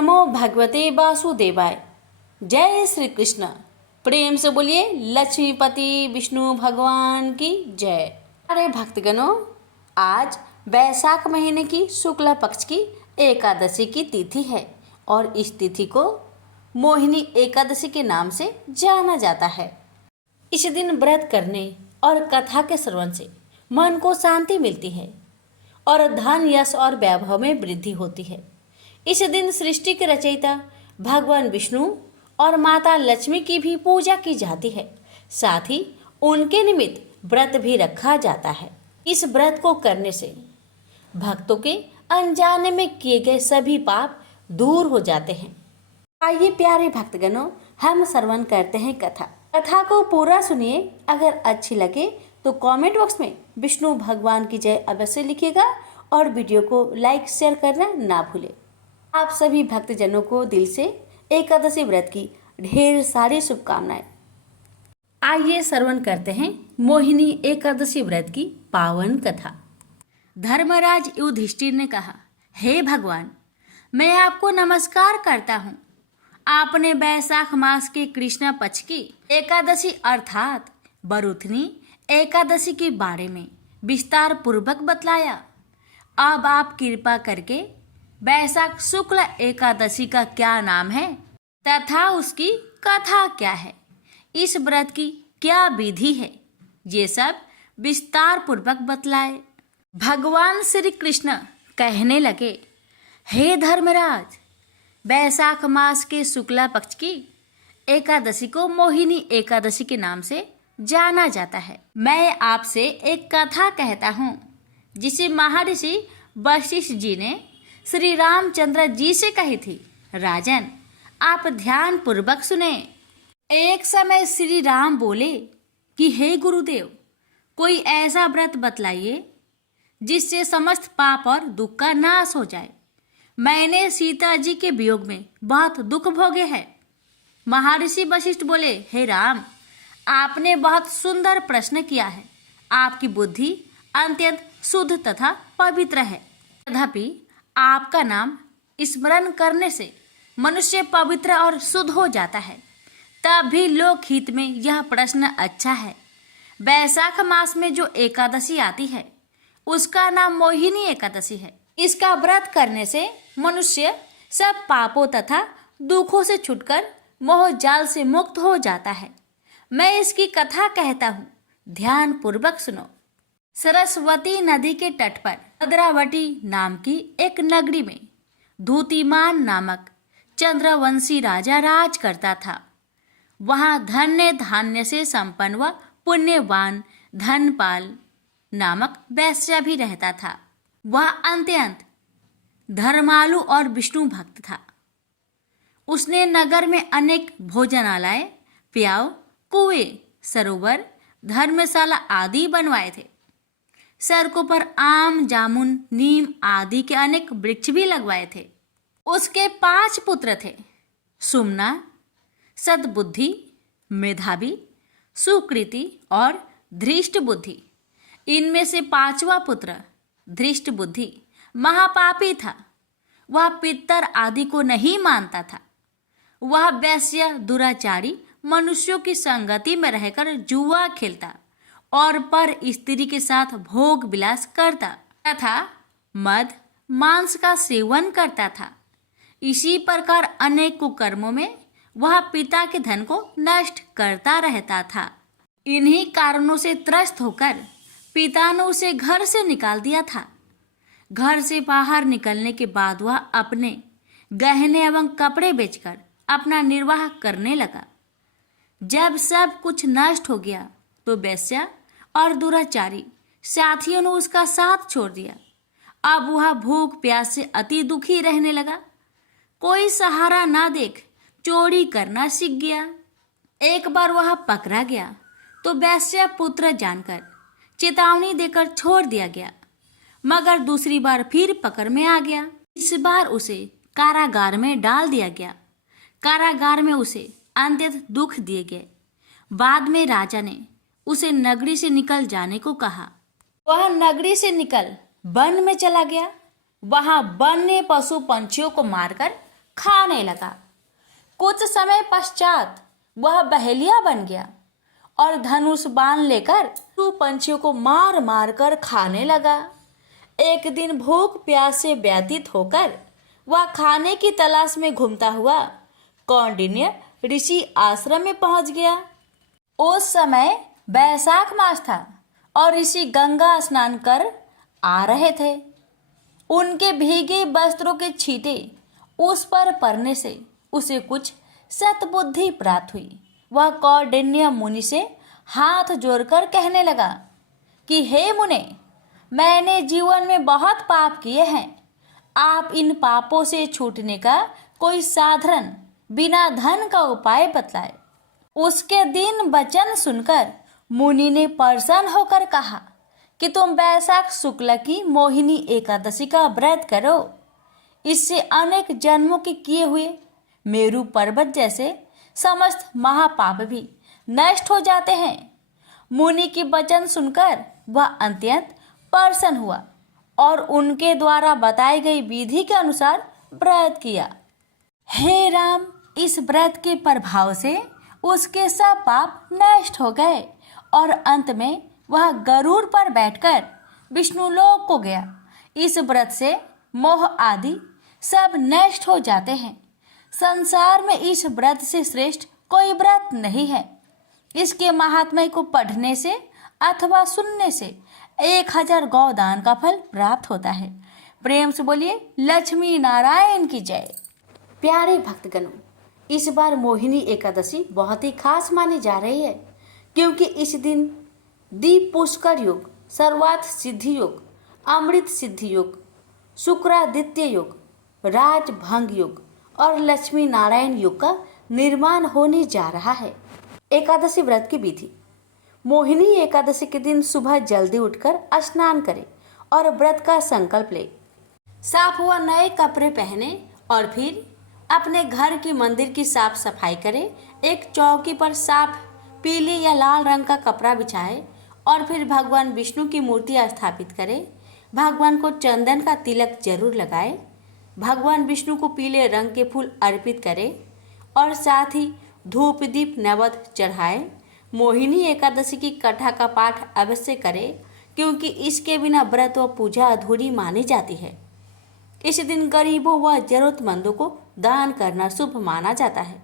नमो भगवते वासुदेवाय। जय श्री कृष्ण। प्रेम से बोलिए लक्ष्मीपति विष्णु भगवान की जय। अरे भक्तगणों, आज वैशाख महीने की शुक्ल पक्ष की एकादशी की तिथि है और इस तिथि को मोहिनी एकादशी के नाम से जाना जाता है। इस दिन व्रत करने और कथा के श्रवण से मन को शांति मिलती है और धन यश और वैभव में वृद्धि होती है। इस दिन सृष्टि के रचयिता भगवान विष्णु और माता लक्ष्मी की भी पूजा की जाती है। साथ ही उनके निमित्त व्रत भी रखा जाता है। इस व्रत को करने से भक्तों के अनजाने में किए गए सभी पाप दूर हो जाते हैं। आइए प्यारे भक्तगणों, हम श्रवण करते हैं कथा को पूरा सुनिए। अगर अच्छी लगे तो कमेंट बॉक्स में विष्णु भगवान की जय अवश्य लिखिएगा और वीडियो को लाइक शेयर करना ना भूलें। आप सभी भक्तजनों को दिल से एकादशी व्रत की ढेर सारी शुभकामनाएं। आइए श्रवण करते हैं मोहिनी एकादशी व्रत की पावन कथा। धर्मराज युधिष्ठिर ने कहा, हे भगवान, मैं आपको नमस्कार करता हूँ। आपने वैशाख मास के कृष्ण पक्ष की एकादशी अर्थात बरुथनी एकादशी के बारे में विस्तार पूर्वक बतलाया। अब आप कृपा करके वैशाख शुक्ल एकादशी का क्या नाम है तथा उसकी कथा क्या है, इस व्रत की क्या विधि है, ये सब विस्तार पूर्वक बतलाए। भगवान श्री कृष्ण कहने लगे, हे धर्मराज, वैशाख मास के शुक्ला पक्ष की एकादशी को मोहिनी एकादशी के नाम से जाना जाता है। मैं आपसे एक कथा कहता हूँ जिसे महर्षि वशिष्ठ जी ने श्री रामचंद्र जी से कही थी। राजन, आप ध्यान पूर्वक सुने। एक समय श्री राम बोले कि हे गुरुदेव, कोई ऐसा व्रत बतलाइए जिससे समस्त पाप और दुख का नाश हो जाए। मैंने सीता जी के वियोग में बहुत दुख भोगे हैं। महर्षि वशिष्ठ बोले, हे राम, आपने बहुत सुंदर प्रश्न किया है। आपकी बुद्धि अत्यंत शुद्ध तथा पवित्र है। तथापि आपका नाम स्मरण करने से मनुष्य पवित्र और शुद्ध हो जाता है। तब भी लोक हित में यह प्रश्न अच्छा है। वैशाख मास में जो एकादशी आती है उसका नाम मोहिनी एकादशी है। इसका व्रत करने से मनुष्य सब पापों तथा दुखों से छूटकर मोह जाल से मुक्त हो जाता है। मैं इसकी कथा कहता हूँ, ध्यान पूर्वक सुनो। सरस्वती नदी के तट पर भद्रावती नाम की एक नगरी में धूतिमान नामक चंद्रवंशी राजा राज करता था। वहाँ धन्य धान्य से संपन्न व पुण्यवान धनपाल नामक वैश्य भी रहता था। वह अत्यंत धर्मालु और विष्णु भक्त था। उसने नगर में अनेक भोजनालय, प्याव, कुएं, सरोवर, धर्मशाला आदि बनवाए थे। सड़कों पर आम, जामुन, नीम आदि के अनेक वृक्ष भी लगवाए थे। उसके 5 पुत्र थे, सुमना, सद्बुद्धि, मेधावी, सुकृति और धृष्ट बुद्धि। इनमें से 5वां पुत्र धृष्ट बुद्धि महापापी था। वह पितर आदि को नहीं मानता था। वह वैश्य, दुराचारी मनुष्यों की संगति में रहकर जुआ खेलता और पर स्त्री के साथ भोग विलास करता तथा मद, मांस का सेवन करता था। इसी प्रकार अनेक कुकर्मों में वह पिता के धन को नष्ट करता रहता था। इन्हीं कारणों से त्रस्त होकर पिता ने उसे घर से निकाल दिया था। घर से बाहर निकलने के बाद वह अपने गहने एवं कपड़े बेचकर अपना निर्वाह करने लगा। जब सब कुछ नष्ट हो गया तो वैश्या और दुराचारी साथियों ने उसका साथ छोड़ दिया। अब वह भूख प्यास से अति दुखी रहने लगा। कोई सहारा ना देख चोरी करना सीख गया। एक बार वह पकड़ा गया तो वैश्य पुत्र जानकर चेतावनी देकर छोड़ दिया गया, मगर दूसरी बार फिर पकड़ में आ गया। इस बार उसे कारागार में डाल दिया गया। कारागार में उसे अत्यंत दुख दिए गए। बाद में राजा ने उसे नगरी से निकल जाने को कहा। वह नगरी से निकल वन में चला गया। वहां वन ने पशु पंछियों को मारकर खाने लगा। कुछ समय पश्चात वह बहेलिया बन गया और धनुष बाण लेकर पंछियों को मार मार कर खाने लगा। एक दिन भूख प्यास से व्यतीत होकर वह खाने की तलाश में घूमता हुआ कौंडिन्य ऋषि आश्रम में पहुंच गया। उस समय बैसाख मास था और ऋषि गंगा स्नान कर आ रहे थे। उनके भीगे वस्त्रों के छींटे उस पर पड़ने से उसे कुछ सद्बुद्धि प्राप्त हुई। वह कौंडिन्य मुनि से हाथ जोड़कर कहने लगा कि हे मुने, मैंने जीवन में बहुत पाप किए हैं। आप इन पापों से छूटने का कोई साधारण बिना धन का उपाय बतलाए। उसके दिन वचन सुनकर मुनि ने प्रसन्न होकर कहा कि तुम बैसाख शुक्ल की मोहिनी एकादशी का व्रत करो। इससे अनेक जन्मों के किए हुए मेरु पर्वत जैसे समस्त महापाप भी नष्ट हो जाते हैं। मुनि की वचन सुनकर वह अत्यंत प्रसन्न हुआ और उनके द्वारा बताई गई विधि के अनुसार व्रत किया। हे राम, इस व्रत के प्रभाव से उसके सब पाप नष्ट हो गए और अंत में वह गरुड़ पर बैठकर विष्णुलोक को गया। इस व्रत से मोह आदि सब नष्ट हो जाते हैं। संसार में इस व्रत से श्रेष्ठ कोई व्रत नहीं है। इसके महात्म्य को पढ़ने से अथवा सुनने से 1000 गौदान का फल प्राप्त होता है। प्रेम से बोलिए लक्ष्मी नारायण की जय। प्यारे भक्तगणों, इस बार मोहिनी एकादशी बहुत ही खास मानी जा रही है, क्योंकि इस दिन दीप पुष्कर योग, सर्वार्थ सिद्धि योग, अमृत सिद्धि योग, शुक्रादित्य योग, राजभंग योग और लक्ष्मी नारायण योग का निर्माण होने जा रहा है। एकादशी व्रत की विधि। मोहिनी एकादशी के दिन सुबह जल्दी उठकर स्नान करें और व्रत का संकल्प ले। साफ हुआ नए कपड़े पहने और फिर अपने घर की मंदिर की साफ सफाई करें। एक चौकी पर साफ पीले या लाल रंग का कपड़ा बिछाए और फिर भगवान विष्णु की मूर्ति स्थापित करें। भगवान को चंदन का तिलक जरूर लगाए। भगवान विष्णु को पीले रंग के फूल अर्पित करें और साथ ही धूप दीप नैवेद्य चढ़ाएं। मोहिनी एकादशी की कथा का पाठ अवश्य करें, क्योंकि इसके बिना व्रत व पूजा अधूरी मानी जाती है। इस दिन गरीबों व जरूरतमंदों को दान करना शुभ माना जाता है।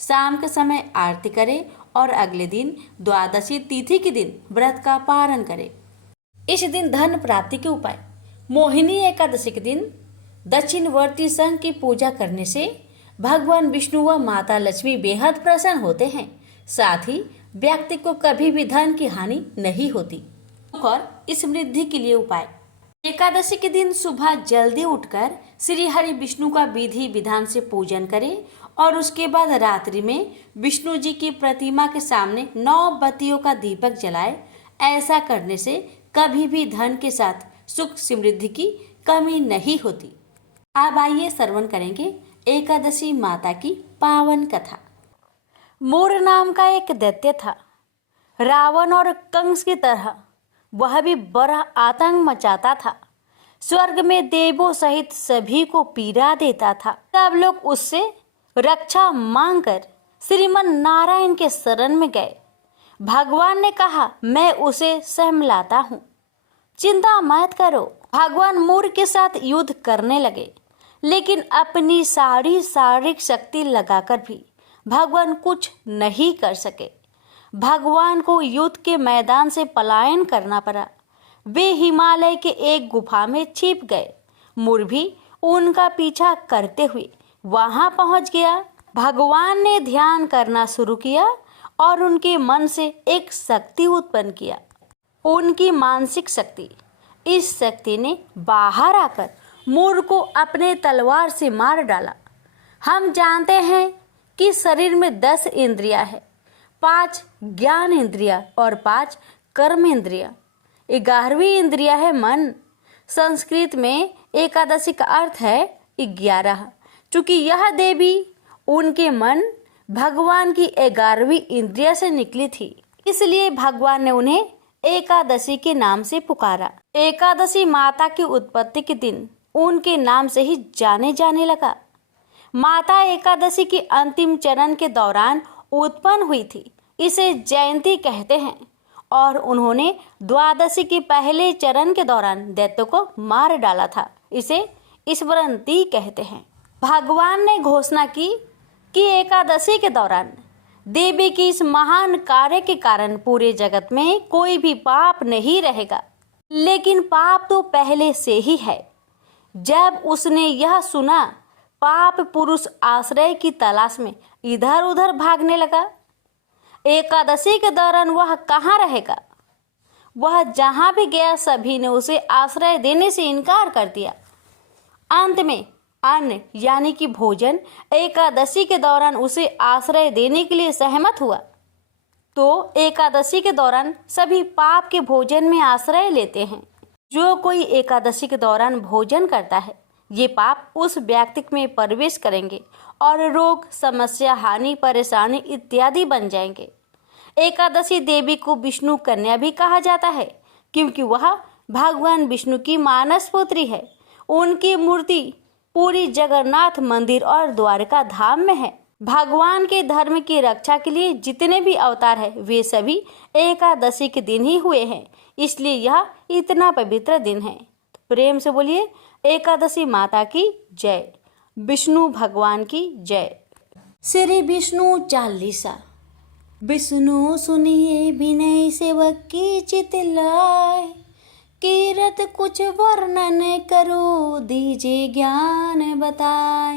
शाम के समय आरती करें और अगले दिन द्वादशी तिथि के दिन व्रत का पारण करें। इस दिन धन प्राप्ति के उपाय। मोहिनी एकादशी के दिन दक्षिणवर्ती संघ की पूजा करने से भगवान विष्णु व माता लक्ष्मी बेहद प्रसन्न होते हैं। साथ ही व्यक्ति को कभी भी धन की हानि नहीं होती। और समृद्धि के लिए उपाय। एकादशी के दिन सुबह जल्दी उठकर श्री हरि विष्णु का विधि विधान से पूजन करें और उसके बाद रात्रि में विष्णु जी की प्रतिमा के सामने 9 बत्तियों का दीपक जलाए। ऐसा करने से कभी भी धन के साथ सुख समृद्धि की कमी नहीं होती। अब आइए श्रवण करेंगे एकादशी माता की पावन कथा। मूर नाम का एक दैत्य था। रावण और कंस की तरह वह भी बड़ा आतंक मचाता था। स्वर्ग में देवों सहित सभी को पीड़ा देता था। सब लोग उससे रक्षा मांगकर श्रीमन नारायण के शरण में गए। भगवान ने कहा, मैं उसे संभलाता हूँ, चिंता मत करो। भगवान मूर के साथ युद्ध करने लगे, लेकिन अपनी सारी शारीरिक शक्ति लगाकर भी भगवान कुछ नहीं कर सके। भगवान को युद्ध के मैदान से पलायन करना पड़ा। वे हिमालय के एक गुफा में छिप गए। मूर भी उनका पीछा करते हुए वहां पहुंच गया। भगवान ने ध्यान करना शुरू किया और उनके मन से एक शक्ति उत्पन्न किया, उनकी मानसिक शक्ति। इस शक्ति ने बाहर आकर मूर को अपने तलवार से मार डाला। हम जानते हैं कि शरीर में 10 इंद्रियां है, 5 ज्ञान इंद्रिया और 5 कर्म इंद्रिया। 11वीं इंद्रिया है मन। संस्कृत में एकादशी का अर्थ है 11। चूंकि यह देवी उनके मन भगवान की 11वीं इंद्रिया से निकली थी, इसलिए भगवान ने उन्हें एकादशी के नाम से पुकारा। एकादशी माता की उत्पत्ति के दिन उनके नाम से ही जाने लगा। माता एकादशी की अंतिम चरण के दौरान उत्पन्न हुई थी। इसे जयंती कहते हैं और उन्होंने द्वादशी के पहले चरण के दौरान दैत्य को मार डाला था। इसे स्मरणती कहते हैं। भगवान ने घोषणा की कि एकादशी के दौरान देवी की इस महान कार्य के कारण पूरे जगत में कोई भी पाप नहीं रहेगा। लेकिन पाप तो पहले से ही है। जब उसने यह सुना, पाप पुरुष आश्रय की तलाश में इधर उधर भागने लगा। एकादशी के दौरान वह कहाँ रहेगा? वह जहाँ भी गया सभी ने उसे आश्रय देने से इनकार कर दिया। अंत में अन्न यानी कि भोजन एकादशी के दौरान उसे आश्रय देने के लिए सहमत हुआ। तो एकादशी के दौरान सभी पाप के भोजन में आश्रय लेते हैं। जो कोई एकादशी के दौरान भोजन करता है, ये पाप उस व्यक्ति में प्रवेश करेंगे और रोग, समस्या, हानि, परेशानी इत्यादि बन जाएंगे। एकादशी देवी को विष्णु कन्या भी कहा जाता है क्योंकि वह भगवान विष्णु की मानस पुत्री है। उनकी मूर्ति पूरी जगन्नाथ मंदिर और द्वारका धाम में है। भगवान के धर्म की रक्षा के लिए जितने भी अवतार हैं वे सभी एकादशी के दिन ही हुए हैं, इसलिए यह इतना पवित्र दिन है। प्रेम से बोलिए एकादशी माता की जय, विष्णु भगवान की जय। श्री विष्णु चालीसा। विष्णु सुनिए विनय सेवक की चितलाय, कीरत कुछ वर्णन करो दीजिए ज्ञान बताए।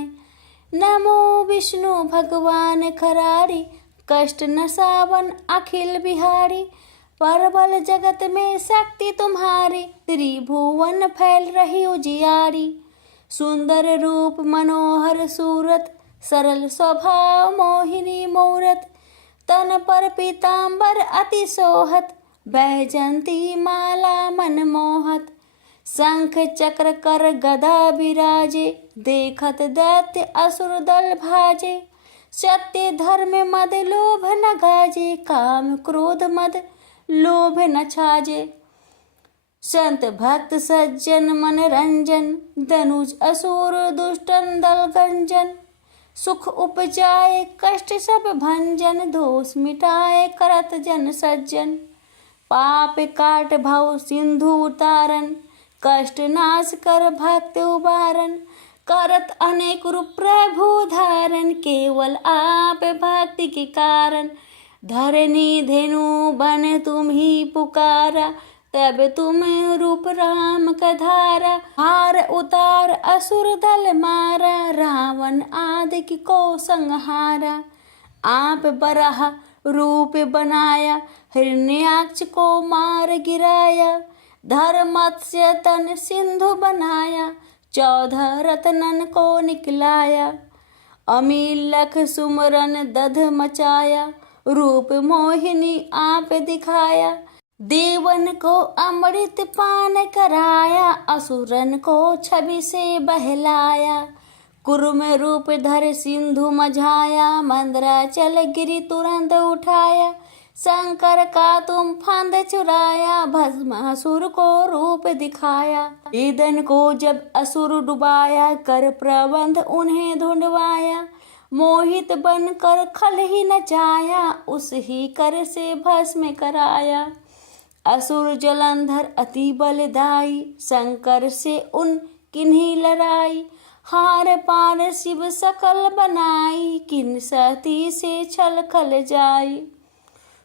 नमो विष्णु भगवान खरारी, कष्ट नसावन अखिल बिहारी। परबल जगत में शक्ति तुम्हारी, त्रिभुवन फैल रही उजियारी। सुंदर रूप मनोहर सूरत, सरल स्वभाव मोहिनी मूरत। तन पर पीतांबर अति सोहत, बैजंती माला मन मोहत। शंख चक्र कर गदा विराजे, देखत दैत्य असुर दल भाजे। सत्य धर्म मद लोभ न गाजे, काम क्रोध मद लोभ न छाजे। संत भक्त सज्जन मन रंजन, धनुज असुर दुष्टन दल गंजन। सुख उपजाए कष्ट सब भंजन, दोष मिटाए करत जन सज्जन। पाप काट भव सिंधु उतारन, कष्ट नाश कर भक्त उबारन। करत अनेक रूप प्रभु धारण, केवल आप भक्ति के कारण। धरनी धेनु बन तुम ही पुकारा, तब तुम रूप राम का धारा। हार उतार असुर दल मारा, रावण आदि को संहारा। आप बराह रूप बनाया, हिरण्याक्ष को मार गिराया। धर्मत्स्य तन सिंधु बनाया, 14 रत्नन को निकलाया। अमीलख सुमरन दध मचाया, रूप मोहिनी आप दिखाया। देवन को अमृत पान कराया, असुरन को छवि से बहलाया। कुर्म रूप धर सिंधु मझाया, मंदराचल गिरि तुरंत उठाया। शंकर का तुम फंद चुराया, भस्मासुर को रूप दिखाया। ईदन को जब असुर डुबाया, कर प्रबंध उन्हें ढूंढवाया। मोहित बन कर खल ही नचाया, उस ही कर से भस्म कराया। असुर जलंधर अति बलदाई, शंकर से उन किन्हीं लड़ाई। हार पार शिव सकल बनाई, किन सती से छल खल जाई।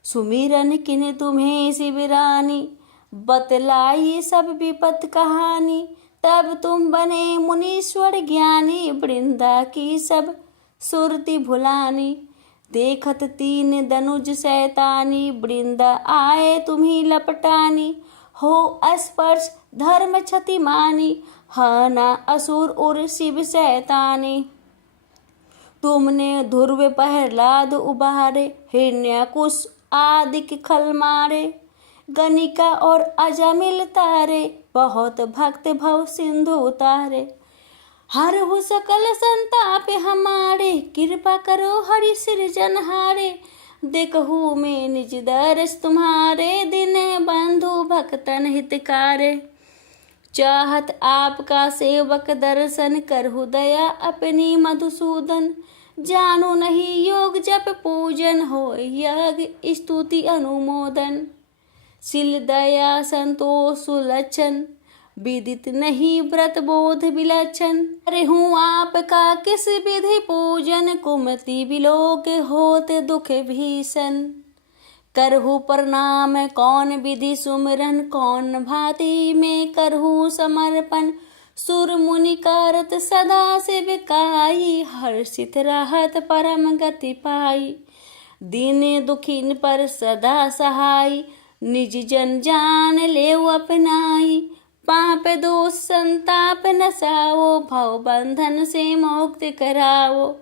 सुमिरन किन तुम्हें शिवरानी, बतलाई सब विपत कहानी। तब तुम बने मुनीश्वर ज्ञानी, वृंदा की सब सुरति भुलानी। देखत 3 दनुज शैतानी, वृंदा आए तुम्ही लपटानी। हो स्पर्श धर्म क्षति मानी, हना असुर और शिव शैतानी। तुमने ध्रुव प्रहलाद उबारे, हिरण्याकुश आदि के खल मारे। गणिका और अजामिल तारे, बहुत भक्त भव सिंधु उतारे। हर हो सकल संताप हमारे, कृपा करो हरि सृजनहारे। देखहु में निज दर्श तुम्हारे, दिन बंधु भक्तन हितकारे। चाहत आपका सेवक दर्शन करहु दया अपनी मधुसूदन। जानो नहीं योग जप पूजन हो यज्ञ स्तुति अनुमोदन। शील दया संतोष सुलक्षण विदित नहीं व्रत बोध विलक्षण। अरे हूँ आपका किस विधि पूजन कुमति विलोक होत दुख भीषण। करहु प्रणाम कौन विधि सुमरन कौन भांति में करहु समर्पण। सुर मुनि करत सदा सेविकाई हर्षित रहत परम गति पाई। दीन दुखिन पर सदा सहाय निज जन जान लेव अपनाई। पाप दोष संताप नसाओ भव बंधन से मुक्त कराओ।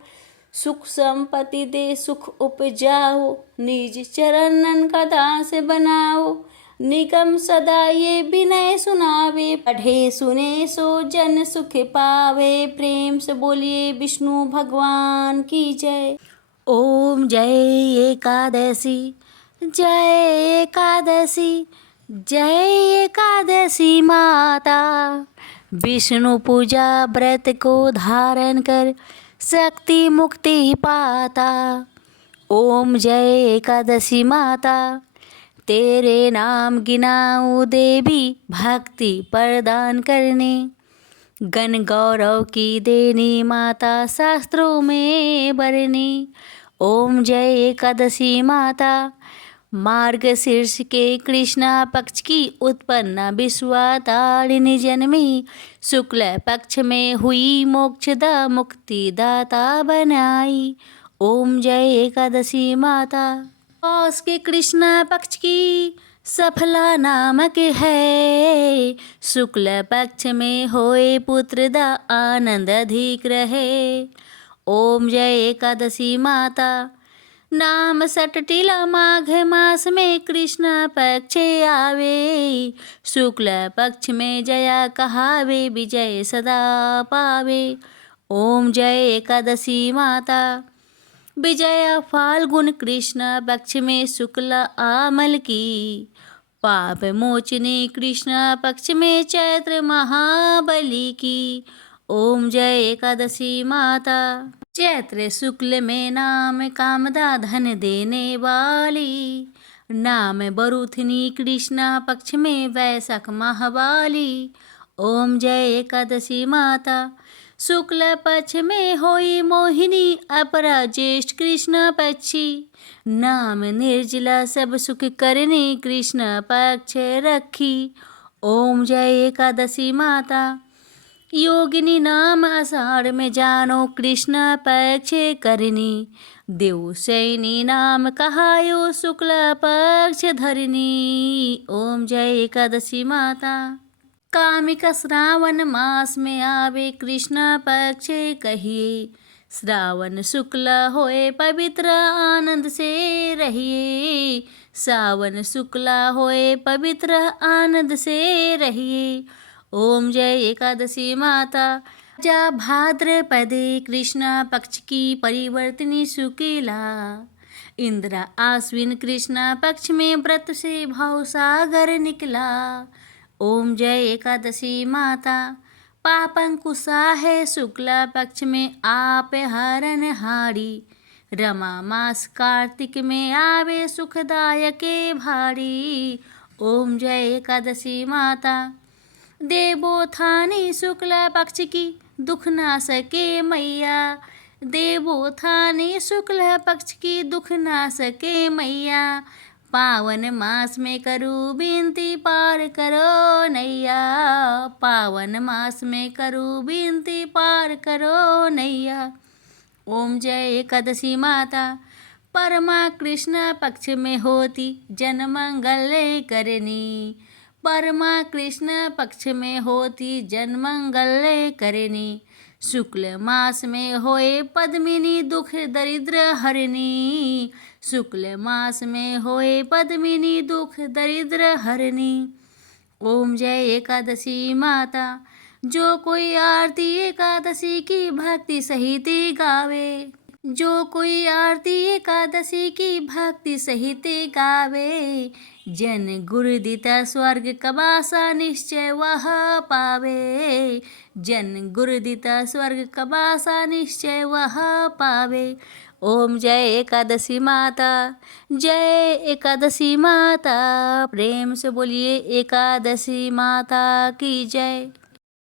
सुख संपत्ति दे सुख उपजाओ निज चरणन का दास बनाओ। निगम सदा ये विनय सुनावे पढ़े सुने सो जन सुख पावे। प्रेम से बोलिए विष्णु भगवान की जय। ओम जय एकादशी जय एकादशी जय एकादशी माता। विष्णु पूजा व्रत को धारण कर शक्ति मुक्ति पाता। ओम जय एकादशी माता तेरे नाम गिनाऊं देवी भक्ति प्रदान करने। गण गौरव की देनी माता शास्त्रों में बरनी। ओम जय एकादशी माता मार्गशीर्ष के कृष्णा पक्ष की उत्पन्ना विश्वातारिणी जन्मी। शुक्ल पक्ष में हुई मोक्षदा मुक्ति दाता बनाई। ओम जय एकादशी माता पौष के कृष्णा पक्ष की सफला नामक है। शुक्ल पक्ष में होए पुत्र दा आनंद अधिक रहे। ओम जय एकादशी माता नाम सटटिला माघ मास में कृष्ण पक्ष आवे। शुक्ल पक्ष में जया कहावे विजय सदा पावे। ओम जय एकादशी माता विजया फाल्गुन कृष्ण पक्ष में शुक्ल आमल की। पाप मोचनी कृष्ण पक्ष में चैत्र महाबली की। ओम जय एकादशी माता चैत्र शुक्ल में नाम कामदा धन देने वाली। नाम बरुथनी कृष्ण पक्ष में वैशाख महावाली। ओम जय एकादशी माता शुक्ल पक्ष में होई मोहिनी अपरा ज्येष्ठ कृष्ण पक्षी। नाम निर्जला सब सुख करने कृष्ण पक्ष रखी। ओम जय एकादशी माता योगिनी नाम आषाढ़ में जानो कृष्ण पक्ष करनी। देव सैनी नाम कहायो शुक्ल पक्ष धरनी। ओम जय एकादशी माता कामिका श्रावण मास में आवे कृष्ण पक्ष कहिए। श्रावण शुक्ल होए पवित्र आनंद से रहिए। सावन शुक्ल होए पवित्र आनंद से रहिए। ओम जय एकादशी माता जा भाद्रपदे कृष्ण पक्ष की परिवर्तनी शुक्ला। इंद्र आश्विन कृष्ण पक्ष में व्रत से भाव सागर निकला। ओम जय एकादशी माता पापंकुशा है शुक्ला पक्ष में आप हरण हारी। रमा मास कार्तिक में आवे सुखदायक भारी। ओम जय एकादशी माता देवोत्थानी शुक्ला पक्ष की दुख ना सके मैया। देवोत्थानी शुक्ल पक्ष की दुख ना सके मैया। पावन मास में करूँ विनती पार करो नैया। पावन मास में करूँ विनती पार करो नैया। ओम जय एकादशी माता परमा कृष्ण पक्ष में होती जन मंगल करनी। परमा कृष्ण पक्ष में होती जन मंगल करनी। शुक्ल मास में होए पद्मिनी दुख दरिद्र हरनी। शुक्ल मास में होए पद्मिनी दुख दरिद्र हरनी। ओम जय एकादशी माता जो कोई आरती एकादशी की भक्ति सहित गावे। जो कोई आरती एकादशी की भक्ति सहित गावे। जन गुरुदिता स्वर्ग का वासा निश्चय वह पावे। जन गुरुदिता स्वर्ग का वासा निश्चय वह पावे। ओम जय एकादशी माता, जय एकादशी माता। प्रेम से बोलिए एकादशी माता की जय।